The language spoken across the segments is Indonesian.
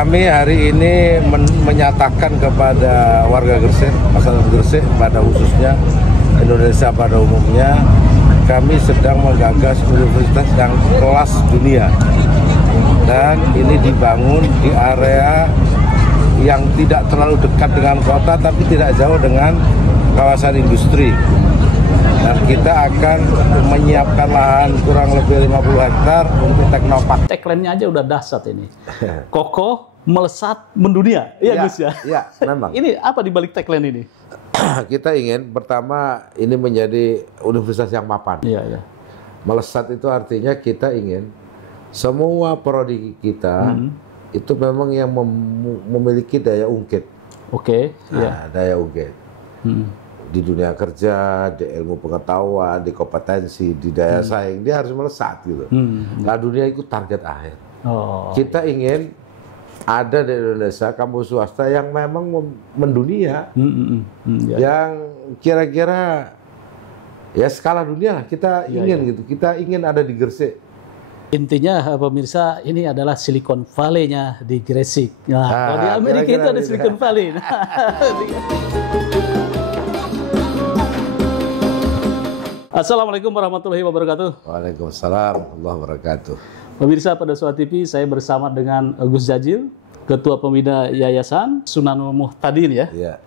Kami hari ini menyatakan kepada warga Gresik, masyarakat Gresik pada khususnya Indonesia pada umumnya, kami sedang menggagas universitas yang kelas dunia. Dan ini dibangun di area yang tidak terlalu dekat dengan kota, tapi tidak jauh dengan kawasan industri. Dan kita akan menyiapkan lahan kurang lebih 50 hektar untuk teknopark. Tagline-nya aja udah dahsyat ini. Kokoh, melesat, mendunia. Iya, Gus ya? Iya, memang. Ini apa di balik tagline ini? Kita ingin pertama ini menjadi universitas yang mapan. Iya, iya. Melesat itu artinya kita ingin semua prodi kita itu memang yang memiliki daya ungkit. Oke, Nah, daya ungkit. Di dunia kerja, di ilmu pengetahuan, di kompetensi, di daya saing, dia harus melesat gitu. Nah, dunia itu target akhir. Oh. Kita ingin ada di Indonesia kampus swasta yang memang mendunia, yang kira-kira ya skala dunia lah. Kita ingin gitu. Kita ingin ada di Gresik. Intinya pemirsa, ini adalah Silicon Valley-nya di Gresik. Nah, kalau di Amerika itu ada Silicon Valley. Assalamualaikum warahmatullahi wabarakatuh. Waalaikumsalam warahmatullahi wabarakatuh. Pemirsa, pada Suara TV saya bersama dengan Gus Jazil, Ketua Pembina Yayasan Sunanul Muhtadin ya. Iya.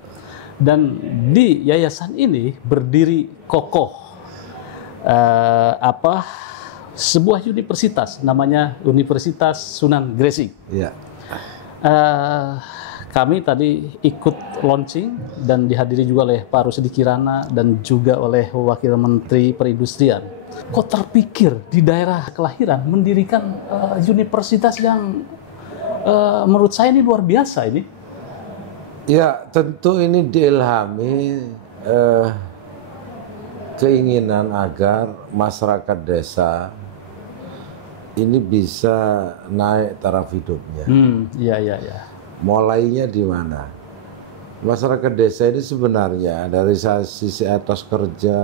Dan di yayasan ini berdiri kokoh sebuah universitas, namanya Universitas Sunan Gresik. Iya. Kami tadi ikut launching dan dihadiri juga oleh Pak Rusdi Kirana dan juga oleh Wakil Menteri Perindustrian. Kok terpikir di daerah kelahiran mendirikan universitas yang menurut saya ini luar biasa ini? Ya, tentu ini diilhami keinginan agar masyarakat desa ini bisa naik taraf hidupnya. Iya, iya, iya. Mulainya di mana? Masyarakat desa ini sebenarnya dari sisi etos kerja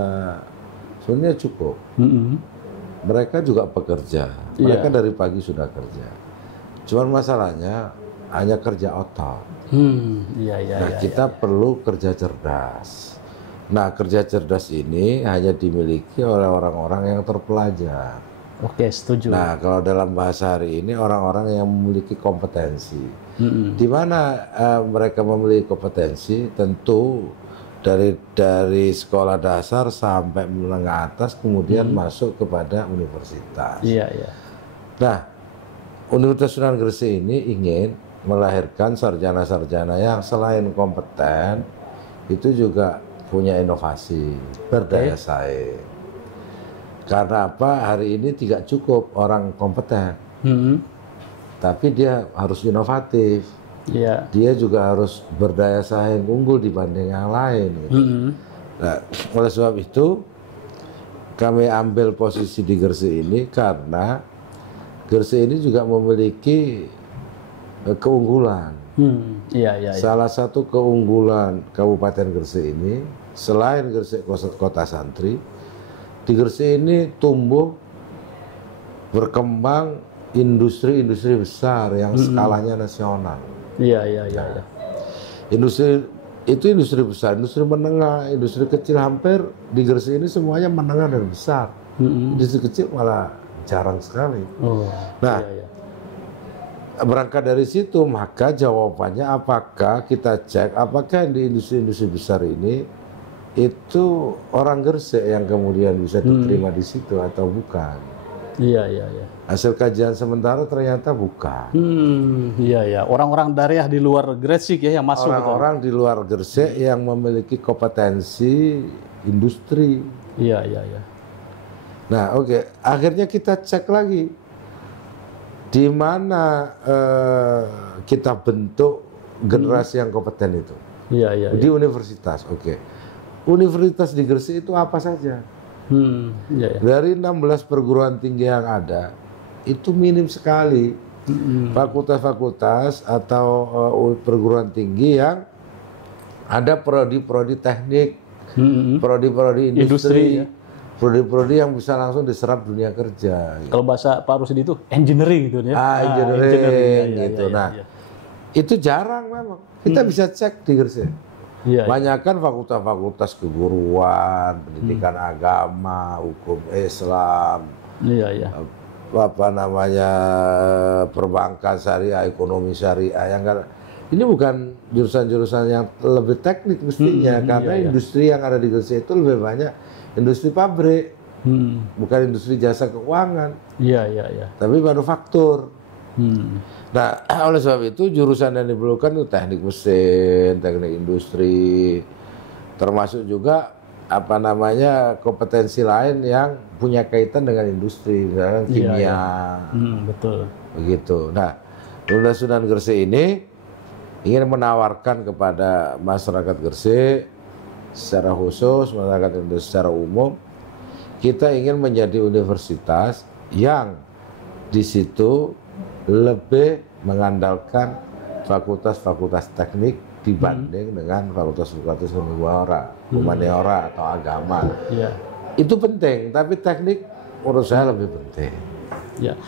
sebenarnya cukup. Mereka juga pekerja. Mereka dari pagi sudah kerja. Cuman masalahnya hanya kerja otot. Nah, kita perlu kerja cerdas. Nah, kerja cerdas ini hanya dimiliki oleh orang-orang yang terpelajar. Oke, setuju. Nah, kalau dalam bahasa hari ini orang-orang yang memiliki kompetensi. Di mana mereka memiliki kompetensi, tentu dari sekolah dasar sampai menengah atas, kemudian masuk kepada universitas. Iya, iya. Nah, Universitas Sunan Gresik ini ingin melahirkan sarjana-sarjana yang selain kompeten, itu juga punya inovasi, berdaya saing. Karena apa? Hari ini tidak cukup orang kompeten, tapi dia harus inovatif. Dia juga harus berdaya saing unggul dibanding yang lain. Gitu. Nah, oleh sebab itu, kami ambil posisi di Gresik ini karena Gresik ini juga memiliki keunggulan. Salah satu keunggulan Kabupaten Gresik ini, selain Gresik kota santri, di Gresik ini tumbuh berkembang industri-industri besar yang skalanya nasional. Iya. Industri itu industri besar, industri menengah, industri kecil hampir di Gresik ini semuanya menengah dan besar. Industri kecil malah jarang sekali. Berangkat dari situ, maka jawabannya apakah kita cek apakah di industri-industri besar ini itu orang Gresik yang kemudian bisa diterima di situ atau bukan? Iya. Hasil kajian sementara ternyata bukan. Iya. Orang-orang daerah di luar Gresik ya yang masuk. Orang-orang di luar Gresik yang memiliki kompetensi industri. Iya. Nah, oke. Akhirnya kita cek lagi di mana kita bentuk generasi yang kompeten itu. Iya. Di universitas, oke. Universitas di Gresik itu apa saja? Dari 16 perguruan tinggi yang ada, itu minim sekali fakultas-fakultas atau perguruan tinggi yang ada prodi-prodi teknik, prodi-prodi industri, prodi-prodi yang bisa langsung diserap dunia kerja. Kalau bahasa Pak Rusdi itu engineering gitu ya. Engineering gitu. Nah, Itu jarang memang. Kita bisa cek di Gresik. Iya. Banyak kan fakultas-fakultas keguruan, pendidikan agama, hukum Islam, Iya. apa namanya perbankan syariah, ekonomi syariah yang kan ini bukan jurusan-jurusan yang lebih teknik mestinya karena industri yang ada di Gresik itu lebih banyak industri pabrik, bukan industri jasa keuangan. Iya. Tapi manufaktur. Nah, oleh sebab itu jurusan yang diperlukan itu teknik mesin, teknik industri, termasuk juga apa namanya kompetensi lain yang punya kaitan dengan industri, misalnya kimia, betul. begitu. Nah, Universitas Sunan Gresik ini ingin menawarkan kepada masyarakat Gresik secara khusus, masyarakat Indonesia secara umum, kita ingin menjadi universitas yang di situ lebih mengandalkan fakultas-fakultas teknik dibanding dengan fakultas-fakultas humaniora atau agama. Iya. Itu penting, tapi teknik menurut saya lebih penting. Ya,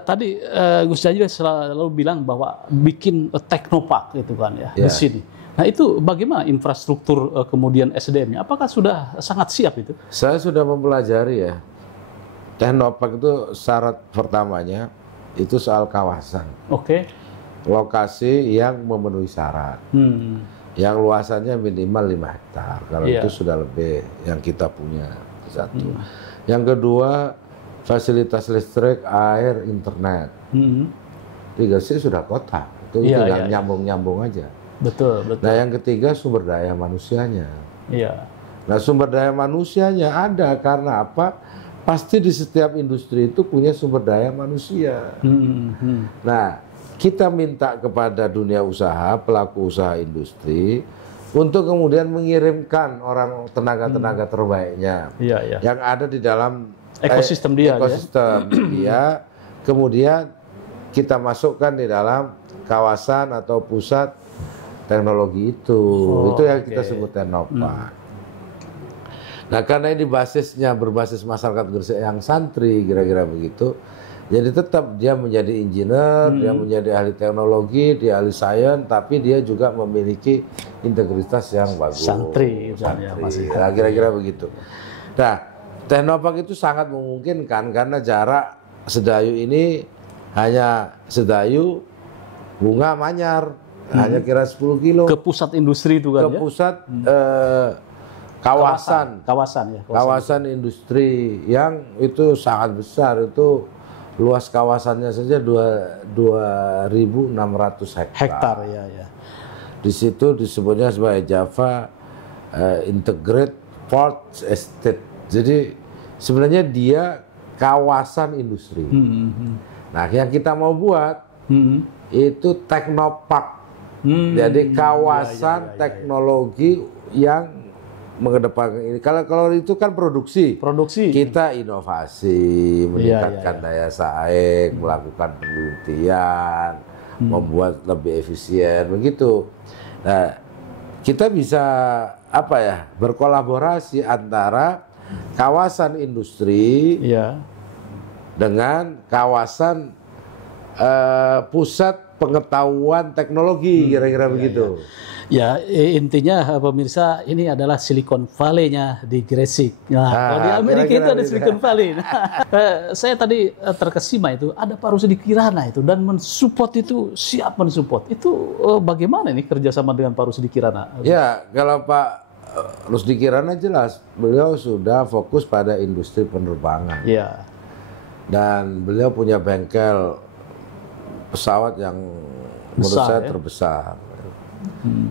tadi Gus Jazil selalu bilang bahwa bikin teknopark itu kan ya di sini. Nah itu bagaimana infrastruktur kemudian SDM-nya? Apakah sudah sangat siap itu? Saya sudah mempelajari ya. Teknopark itu syarat pertamanya itu soal kawasan. Oke. Lokasi yang memenuhi syarat. Yang luasannya minimal 5 hektar. Kalau itu sudah lebih yang kita punya. Satu. Yang kedua, fasilitas listrik, air, internet. Di Gresik sudah kota. Itu tinggal nyambung-nyambung aja. Betul. Nah, yang ketiga sumber daya manusianya. Iya. Nah, sumber daya manusianya ada karena apa? Pasti di setiap industri itu punya sumber daya manusia. Nah, kita minta kepada dunia usaha, pelaku usaha industri, untuk kemudian mengirimkan orang tenaga-tenaga terbaiknya yang ada di dalam ekosistem dia. Kemudian kita masukkan di dalam kawasan atau pusat teknologi itu. Itu yang kita sebut teknopark. Nah, karena ini basisnya berbasis masyarakat Gresik yang santri, kira-kira begitu. Jadi tetap dia menjadi engineer, dia menjadi ahli teknologi, dia ahli sains, tapi dia juga memiliki integritas yang bagus. Santri. Nah, kira-kira begitu. Nah, teknopark itu sangat memungkinkan karena jarak Sedayu ini hanya Sedayu, Bunga, Manyar, hanya kira 10 kilo. Ke pusat industri itu kan ke pusat kawasan industri yang itu sangat besar. Itu luas kawasannya saja 2.600 hektar. Di situ disebutnya sebagai Java Integrated Port Estate. Jadi sebenarnya dia kawasan industri. Nah, yang kita mau buat itu teknopark. Jadi kawasan teknologi yang mengedepankan ini. Kalau itu kan produksi. Kita inovasi, meningkatkan daya saing, melakukan penelitian, membuat lebih efisien, begitu. Nah, kita bisa berkolaborasi antara kawasan industri dengan kawasan pusat pengetahuan teknologi, kira-kira begitu. Ya, intinya pemirsa, ini adalah Silicon Valley-nya di Gresik. Nah, kalau di Amerika itu ada Silicon Valley. Nah, saya tadi terkesima itu ada Pak Rusdi Kirana itu dan mensupport itu, siap mensupport. Itu bagaimana ini kerjasama dengan Pak Rusdi Kirana? Ya, kalau Pak Rusdi Kirana jelas beliau sudah fokus pada industri penerbangan. Dan beliau punya bengkel pesawat yang menurut saya terbesar.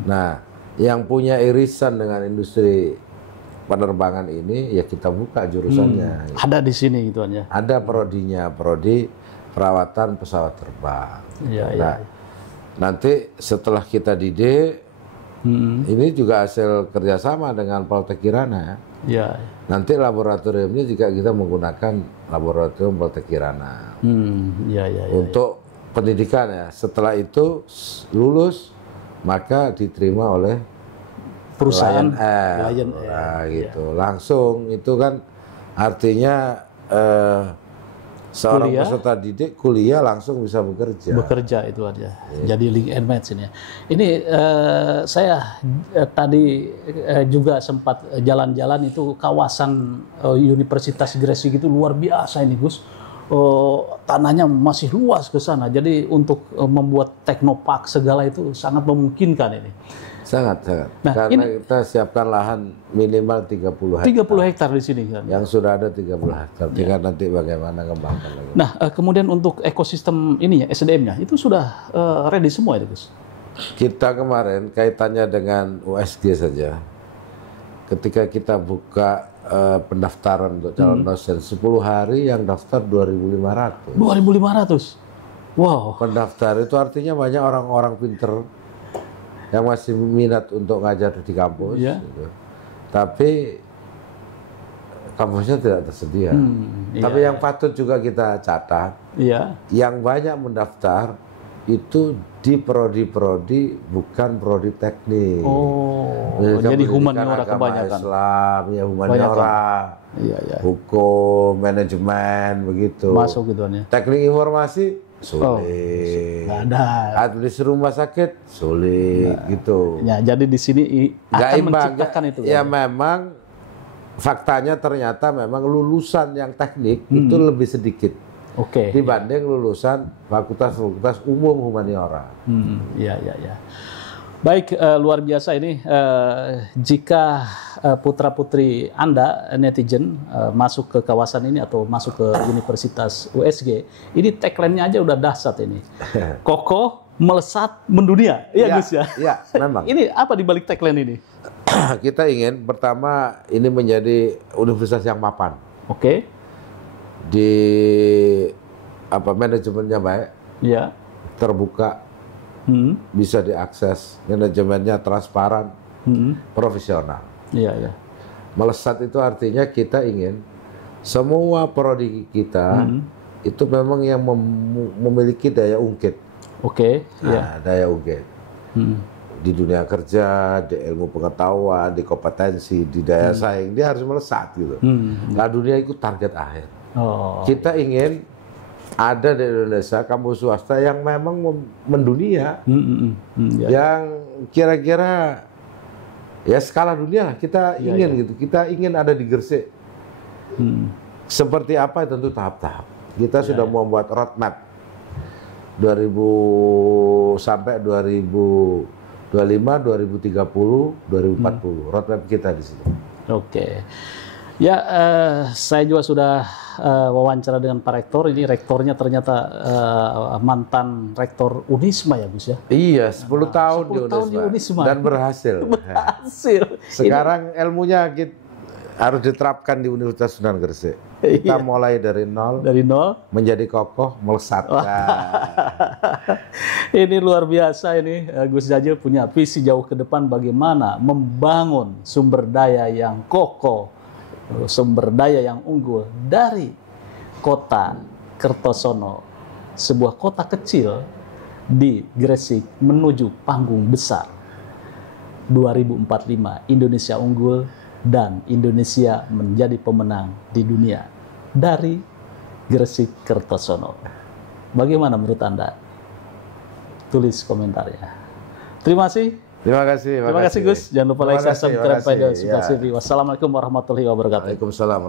Nah, yang punya irisan dengan industri penerbangan ini ya kita buka jurusannya. Ada di sini gitu ya. Ada prodinya, prodi perawatan pesawat terbang. Nanti setelah kita didik, ini juga hasil kerjasama dengan Poltek Kirana. Nanti laboratoriumnya juga kita menggunakan laboratorium Poltek Kirana. Untuk pendidikan ya. Setelah itu lulus maka diterima oleh perusahaan Lion Air. Nah, gitu. Langsung itu kan artinya Seorang kuliah, peserta didik kuliah langsung bisa bekerja. bekerja itu aja. Jadi link and match ini. Ini saya tadi juga sempat jalan-jalan itu kawasan Universitas Gresik itu luar biasa ini Gus. Tanahnya masih luas ke sana. Jadi untuk membuat teknopark segala itu sangat memungkinkan ini. Sangat. Nah, Karena kita siapkan lahan minimal 30 hektar. 30 hektar di sini kan. Yang sudah ada 30 hektar. Tinggal nanti bagaimana kembangkan lagi. Nah, kemudian untuk ekosistem ini ya, SDM-nya itu sudah ready semua itu, Gus. Kita kemarin kaitannya dengan USG saja. Ketika kita buka pendaftaran untuk calon dosen, 10 hari yang daftar 2.500. 2.500. Wow. Pendaftar itu artinya banyak orang-orang pinter yang masih minat untuk ngajar di kampus. Iya. Gitu. Tapi kampusnya tidak tersedia. Tapi yang patut juga kita catat, Iya. yang banyak mendaftar itu di prodi-prodi bukan prodi teknik. Oh, Mereka jadi pendidikan humaniora agama kebanyakan. Islam, ya humaniora, Iya, iya. hukum, manajemen, begitu. Masuk gitu ya. Teknik informasi sulit. Nggak ada. Administrasi rumah sakit sulit, gitu. Ya, jadi di sini Nggak akan imbang. menciptakan itu. Ya memang faktanya ternyata memang lulusan yang teknik itu lebih sedikit Oke. dibanding lulusan fakultas umum humaniora. Ya, ya, ya. Baik, luar biasa ini. Jika putra-putri Anda, netizen, masuk ke kawasan ini atau masuk ke Universitas USG, ini tagline-nya aja udah dahsyat ini. Kokoh, melesat, mendunia. Iya, Gus ya? Iya, memang. Ini apa di balik tagline ini? Kita ingin pertama ini menjadi universitas yang mapan. Oke. Di manajemennya baik, Ya. terbuka, bisa diakses, manajemennya transparan, profesional. Iya, iya. Melesat itu artinya kita ingin semua prodi kita itu memang yang memiliki daya ungkit. Oke. Nah, daya ungkit di dunia kerja, di ilmu pengetahuan, di kompetensi, di daya saing, dia harus melesat gitu. Nah, dunia itu target akhir. Oh. Kita ingin ada di Indonesia kampus swasta yang memang mendunia, Ya. yang kira-kira ya skala dunia lah kita ingin gitu. Kita ingin ada di Gresik. Seperti apa tentu tahap-tahap. Kita sudah membuat roadmap 2000 sampai 2025, 2030, 2040. Roadmap kita di sini. Oke. Ya, saya juga sudah wawancara dengan Pak Rektor. Ini rektornya ternyata mantan rektor Unisma ya, Gus ya? Iya, 10 tahun 10 tahun di Unisma. Dan berhasil. Berhasil. Sekarang ilmunya harus diterapkan di Universitas Sunan Gresik. Kita mulai dari nol, Dari nol. menjadi kokoh, melesat. Ini luar biasa ini. Gus Jazil punya visi jauh ke depan bagaimana membangun sumber daya yang kokoh, sumber daya yang unggul dari kota Kertosono, sebuah kota kecil di Gresik menuju panggung besar 2045 Indonesia unggul dan Indonesia menjadi pemenang di dunia dari Gresik Kertosono. Bagaimana menurut Anda? Tulis komentarnya. Terima kasih. Terima kasih. Terima kasih Gus. Jangan lupa like, subscribe, Terima kasih. Wassalamualaikum warahmatullahi wabarakatuh. Waalaikumsalam.